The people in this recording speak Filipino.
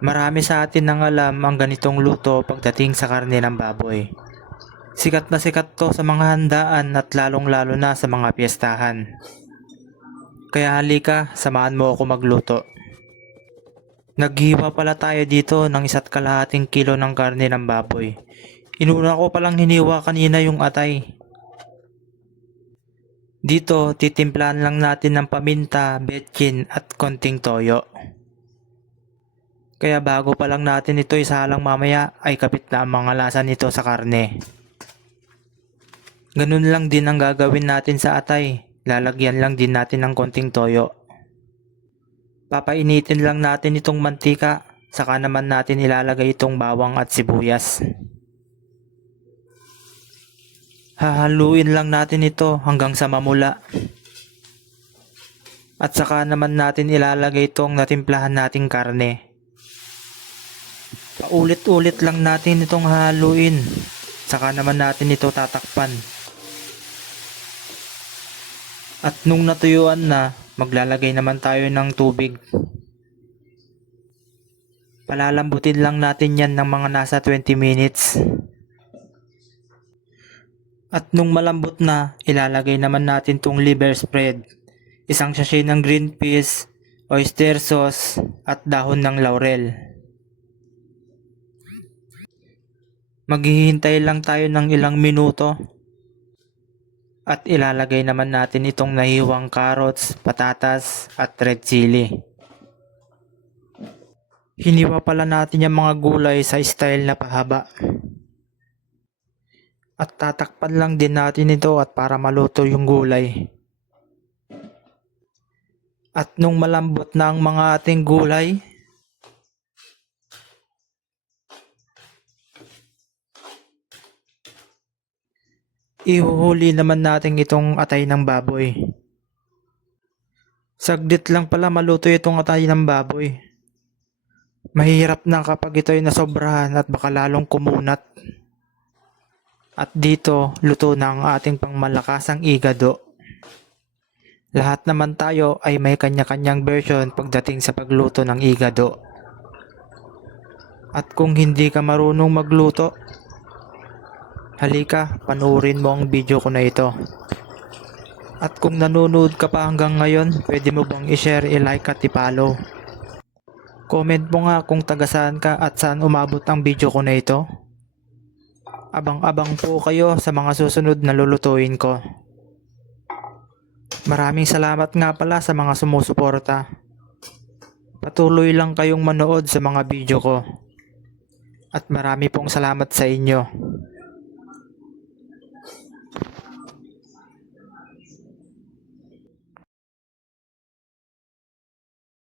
Marami sa atin nang alam ang ganitong luto pagdating sa karne ng baboy. Sikat na sikat to sa mga handaan at lalong-lalo na sa mga piyestahan. Kaya halika, samahan mo ako magluto. Naghiwa pala tayo dito ng 1.5 kilo ng karne ng baboy. Inuna ko palang hiniwa kanina yung atay. Dito, titimplahan lang natin ng paminta, betchin at konting toyo. Kaya bago pa lang natin ito isalang mamaya ay kapit na ang mga lasa nito sa karne. Ganun lang din ang gagawin natin sa atay. Lalagyan lang din natin ng konting toyo. Papainitin lang natin itong mantika, saka naman natin ilalagay itong bawang at sibuyas. Hahaluin lang natin ito hanggang sa mamula. At saka naman natin ilalagay itong natimplahan nating karne. Paulit-ulit lang natin itong hahaluin. Saka naman natin ito tatakpan. At nung natuyuan na, maglalagay naman tayo ng tubig. Palalambutin lang natin yan ng mga nasa 20 minutes. At nung malambot na, ilalagay naman natin tong liver spread. Isang sachet ng green peas, oyster sauce, at dahon ng laurel. Maghihintay lang tayo ng ilang minuto. At ilalagay naman natin itong nahiwang carrots, patatas, at red chili. Hiniwa pala natin yung mga gulay sa style na pahaba. At tatakpan lang din natin ito at para maluto yung gulay. At nung malambot na ang mga ating gulay, ihuhuli naman natin itong atay ng baboy. Saglit lang pala maluto itong atay ng baboy. Mahirap na kapag ito'y nasobrahan at baka lalong kumunat. At dito, luto na ang ating pangmalakasang igado. Lahat naman tayo ay may kanya-kanyang version pagdating sa pagluto ng igado. At kung hindi ka marunong magluto, halika, panoorin mo ang video ko na ito. At kung nanonood ka pa hanggang ngayon, pwede mo bang i-share, i-like at i-follow? Comment mo nga kung taga saan ka at saan umabot ang video ko na ito. Abang-abang po kayo sa mga susunod na lulutuin ko. Maraming salamat nga pala sa mga sumusuporta. Patuloy lang kayong manood sa mga video ko. At marami pong salamat sa inyo.